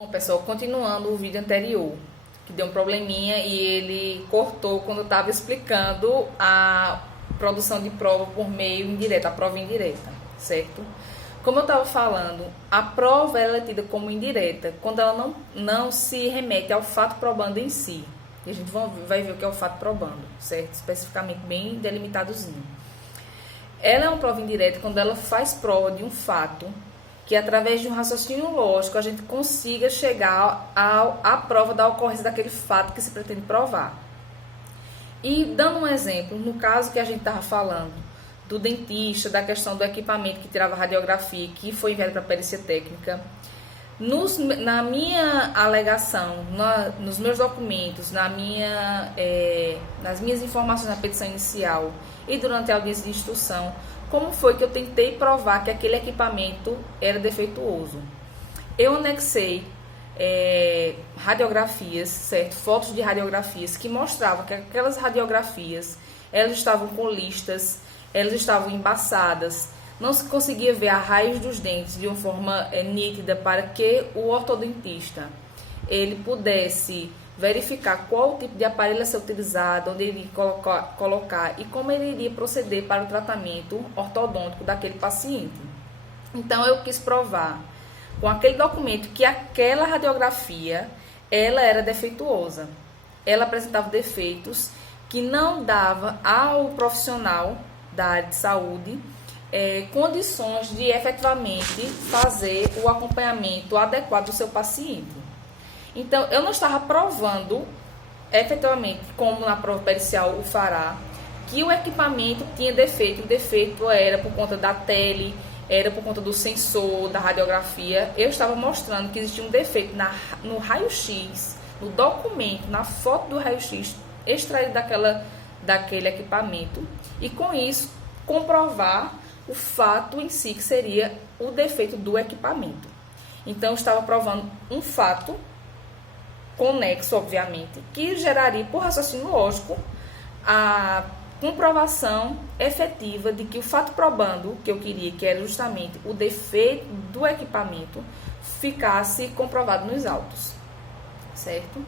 Bom, pessoal, continuando o vídeo anterior, que deu um probleminha e ele cortou quando eu estava explicando a produção de prova por meio indireto, a prova indireta, certo? Como eu estava falando, a prova ela é tida como indireta quando ela não se remete ao fato probando em si. E a gente vai ver o que é o fato probando, certo? Especificamente bem delimitadozinho. Ela é uma prova indireta quando ela faz prova de um fato que através de um raciocínio lógico a gente consiga chegar à prova da ocorrência daquele fato que se pretende provar. E dando um exemplo, no caso que a gente estava falando, do dentista, da questão do equipamento que tirava radiografia, que foi enviado para a perícia técnica, na minha alegação, nos meus documentos, nas minhas informações na petição inicial e durante a audiência de instrução, como foi que eu tentei provar que aquele equipamento era defeituoso. Eu anexei radiografias, certo? Fotos de radiografias que mostravam que aquelas radiografias, elas estavam com listas, elas estavam embaçadas, não se conseguia ver a raiz dos dentes de uma forma nítida para que o ortodontista ele pudesse verificar qual tipo de aparelho a ser utilizado, onde ele iria colocar e como ele iria proceder para o tratamento ortodôntico daquele paciente. Então eu quis provar com aquele documento que aquela radiografia ela era defeituosa. Ela apresentava defeitos que não dava ao profissional da área de saúde condições de efetivamente fazer o acompanhamento adequado do seu paciente. Então, eu não estava provando efetivamente, como na prova pericial o fará, que o equipamento tinha defeito. O defeito era por conta da tele, era por conta do sensor, da radiografia. Eu estava mostrando que existia um defeito no raio-x, no documento, na foto do raio-x extraído daquele equipamento. E com isso, comprovar o fato em si, que seria o defeito do equipamento. Então, eu estava provando um fato conexo, obviamente, que geraria, por raciocínio lógico, a comprovação efetiva de que o fato probando, que eu queria, que era justamente o defeito do equipamento, ficasse comprovado nos autos, certo?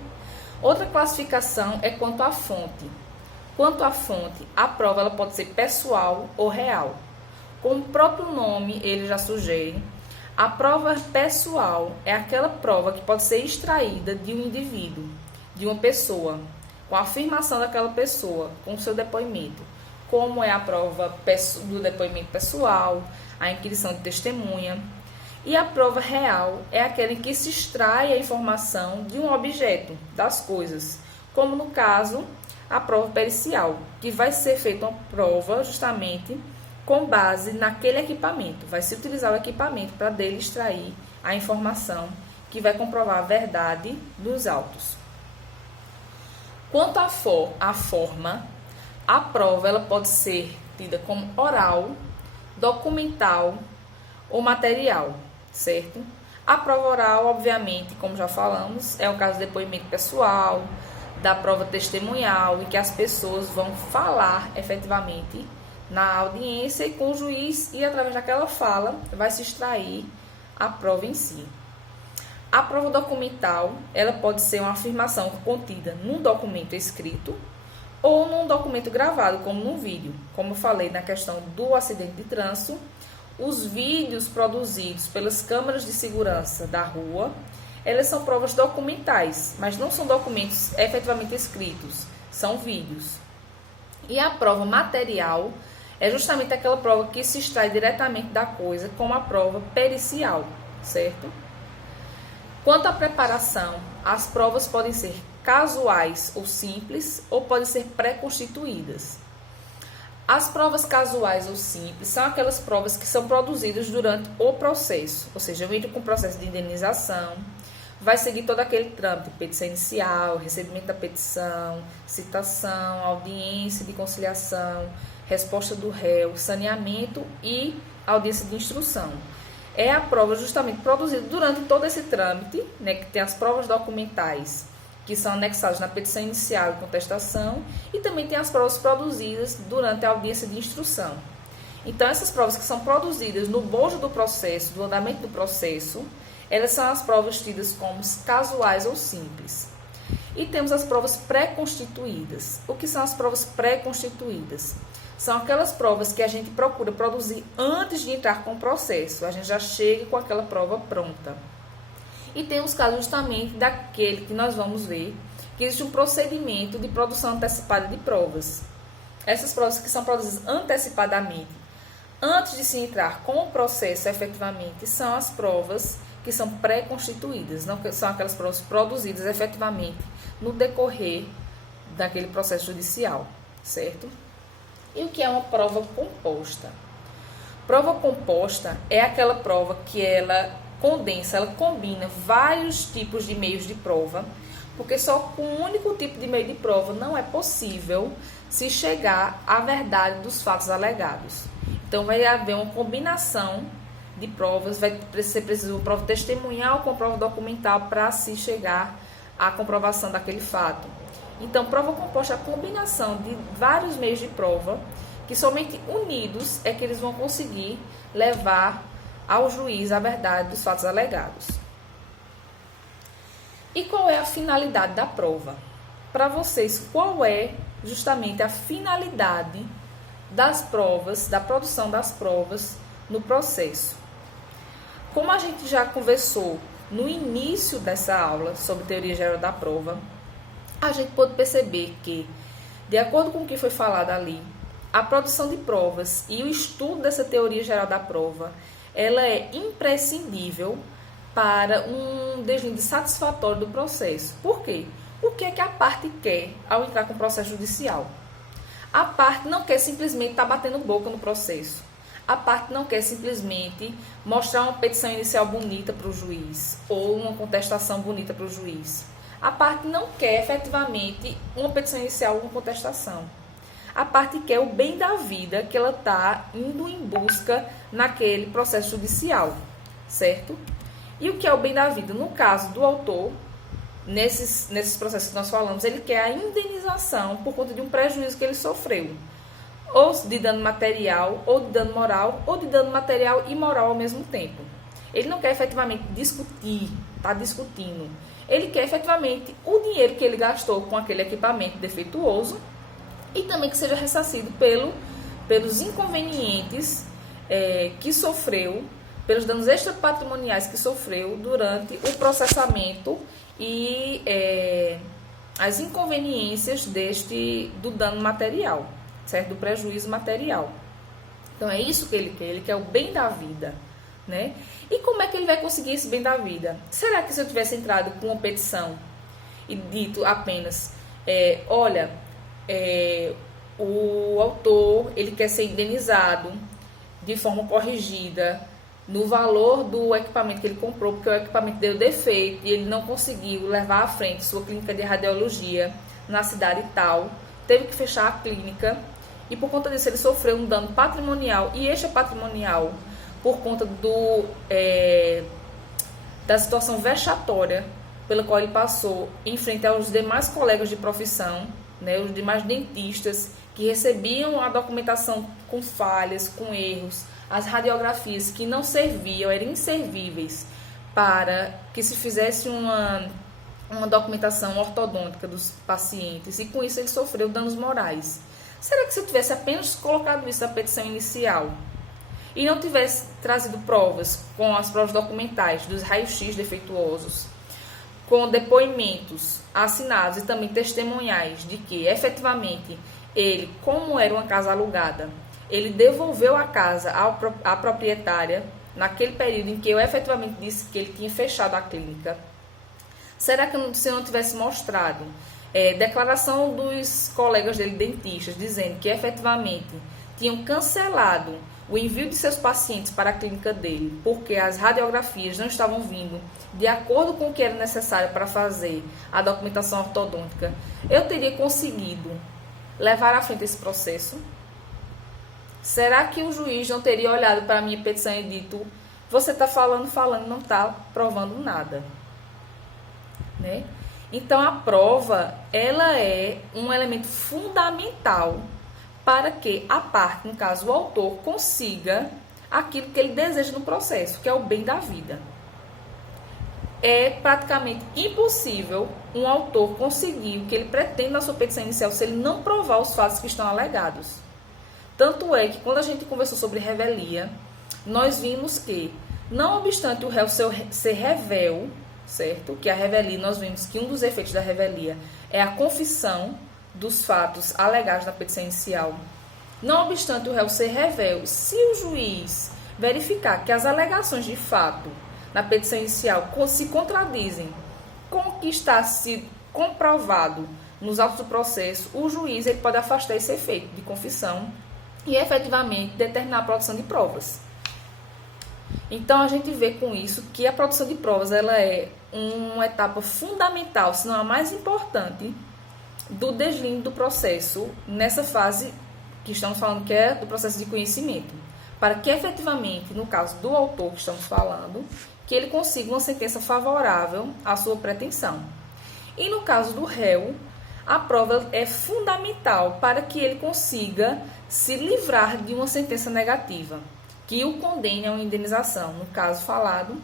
Outra classificação é quanto à fonte. Quanto à fonte, a prova ela pode ser pessoal ou real. Como o próprio nome ele já sugere, a prova pessoal é aquela prova que pode ser extraída de um indivíduo, de uma pessoa, com a afirmação daquela pessoa, com o seu depoimento, como é a prova do depoimento pessoal, a inquirição de testemunha. E a prova real é aquela em que se extrai a informação de um objeto, das coisas, como no caso a prova pericial, que vai ser feita uma prova justamente com base naquele equipamento. Vai se utilizar o equipamento para dele extrair a informação que vai comprovar a verdade dos autos. Quanto à forma, a prova ela pode ser tida como oral, documental ou material, certo? A prova oral, obviamente, como já falamos, é o caso do depoimento pessoal, da prova testemunhal, em que as pessoas vão falar efetivamente na audiência e com o juiz, e através daquela fala vai se extrair a prova em si. A prova documental, ela pode ser uma afirmação contida num documento escrito ou num documento gravado, como num vídeo. Como eu falei na questão do acidente de trânsito, os vídeos produzidos pelas câmeras de segurança da rua, elas são provas documentais, mas não são documentos efetivamente escritos, são vídeos. E a prova material é justamente aquela prova que se extrai diretamente da coisa, como a prova pericial, certo? Quanto à preparação, as provas podem ser casuais ou simples, ou podem ser pré-constituídas. As provas casuais ou simples são aquelas provas que são produzidas durante o processo, ou seja, eu entro com o processo de indenização, vai seguir todo aquele trâmite, petição inicial, recebimento da petição, citação, audiência de conciliação, resposta do réu, saneamento e audiência de instrução. É a prova justamente produzida durante todo esse trâmite, né, que tem as provas documentais, que são anexadas na petição inicial e contestação, e também tem as provas produzidas durante a audiência de instrução. Então, essas provas que são produzidas no bojo do processo, do andamento do processo, Elas são as provas tidas como casuais ou simples. E temos as provas pré-constituídas. O que são as provas pré-constituídas? São aquelas provas que a gente procura produzir antes de entrar com o processo. A gente já chega com aquela prova pronta. E temos casos justamente daquele que nós vamos ver, que existe um procedimento de produção antecipada de provas. Essas provas que são produzidas antecipadamente, antes de se entrar com o processo efetivamente, são as provas que são pré-constituídas, não são aquelas provas produzidas efetivamente no decorrer daquele processo judicial, certo? E o que é uma prova composta? Prova composta é aquela prova que ela condensa, ela combina vários tipos de meios de prova, porque só com um único tipo de meio de prova não é possível se chegar à verdade dos fatos alegados. Então, vai haver uma combinação de provas, vai ser preciso uma prova testemunhal com prova documental para se chegar à comprovação daquele fato. Então, prova composta é a combinação de vários meios de prova que somente unidos é que eles vão conseguir levar ao juiz a verdade dos fatos alegados. E qual é a finalidade da prova? Para vocês, qual é justamente a finalidade das provas, da produção das provas no processo? Como a gente já conversou no início dessa aula sobre teoria geral da prova, a gente pode perceber que, de acordo com o que foi falado ali, a produção de provas e o estudo dessa teoria geral da prova, ela é imprescindível para um deslinde satisfatório do processo. Por quê? O que é que a parte quer ao entrar com o processo judicial? A parte não quer simplesmente estar batendo boca no processo. A parte não quer simplesmente mostrar uma petição inicial bonita para o juiz ou uma contestação bonita para o juiz. A parte não quer efetivamente uma petição inicial ou uma contestação. A parte quer o bem da vida que ela está indo em busca naquele processo judicial, certo? E o que é o bem da vida? No caso do autor, nesses processos que nós falamos, ele quer a indenização por conta de um prejuízo que ele sofreu, ou de dano material, ou de dano moral, ou de dano material e moral ao mesmo tempo. Ele não quer efetivamente discutir, tá discutindo. Ele quer efetivamente o dinheiro que ele gastou com aquele equipamento defeituoso e também que seja ressarcido pelos inconvenientes que sofreu, pelos danos extrapatrimoniais que sofreu durante o processamento e as inconveniências do dano material, certo? Do prejuízo material. Então, é isso que ele quer o bem da vida, né? E como é que ele vai conseguir esse bem da vida? Será que se eu tivesse entrado com uma petição e dito apenas, o autor, ele quer ser indenizado de forma corrigida no valor do equipamento que ele comprou, porque o equipamento deu defeito e ele não conseguiu levar à frente sua clínica de radiologia na cidade tal, teve que fechar a clínica e por conta disso ele sofreu um dano patrimonial e extrapatrimonial por conta da situação vexatória pela qual ele passou em frente aos demais colegas de profissão, né, os demais dentistas que recebiam a documentação com falhas, com erros, as radiografias que não serviam, eram inservíveis para que se fizesse uma documentação ortodôntica dos pacientes, e com isso ele sofreu danos morais. Será que se eu tivesse apenas colocado isso na petição inicial e não tivesse trazido provas, com as provas documentais dos raios-x defeituosos, com depoimentos assinados e também testemunhais de que efetivamente ele, como era uma casa alugada, ele devolveu a casa à proprietária naquele período em que eu efetivamente disse que ele tinha fechado a clínica? Será que se eu não tivesse mostrado declaração dos colegas dele dentistas dizendo que efetivamente tinham cancelado o envio de seus pacientes para a clínica dele porque as radiografias não estavam vindo de acordo com o que era necessário para fazer a documentação ortodôntica, eu teria conseguido levar à frente esse processo? Será que o juiz não teria olhado para a minha petição e dito, você está falando, não está provando nada, né? Então, a prova, ela é um elemento fundamental para que a parte, no caso o autor, consiga aquilo que ele deseja no processo, que é o bem da vida. é praticamente impossível um autor conseguir o que ele pretende na sua petição inicial se ele não provar os fatos que estão alegados. Tanto é que quando a gente conversou sobre revelia, nós vimos que, não obstante o réu ser revel, certo? Que a revelia, nós vimos que um dos efeitos da revelia é a confissão dos fatos alegados na petição inicial. Não obstante o réu ser revel, se o juiz verificar que as alegações de fato na petição inicial se contradizem com o que está se comprovado nos autos do processo, o juiz ele pode afastar esse efeito de confissão e efetivamente determinar a produção de provas. Então a gente vê com isso que a produção de provas ela é uma etapa fundamental, se não a mais importante, do deslinde do processo nessa fase que estamos falando que é do processo de conhecimento, para que efetivamente, no caso do autor que estamos falando, que ele consiga uma sentença favorável à sua pretensão. E no caso do réu, a prova é fundamental para que ele consiga se livrar de uma sentença negativa, que o condene a uma indenização. No caso falado,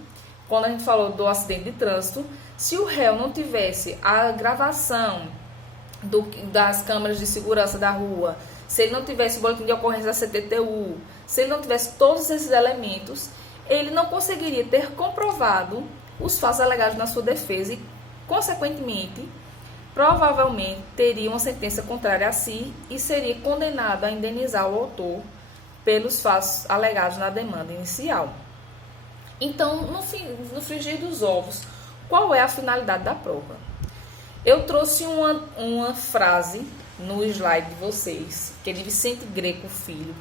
quando a gente falou do acidente de trânsito, se o réu não tivesse a gravação das câmeras de segurança da rua, se ele não tivesse o boletim de ocorrência da CTTU, se ele não tivesse todos esses elementos, ele não conseguiria ter comprovado os fatos alegados na sua defesa e, consequentemente, provavelmente teria uma sentença contrária a si e seria condenado a indenizar o autor pelos fatos alegados na demanda inicial. Então, no frigir dos ovos, qual é a finalidade da prova? Eu trouxe uma frase no slide de vocês, que é de Vicente Greco Filho,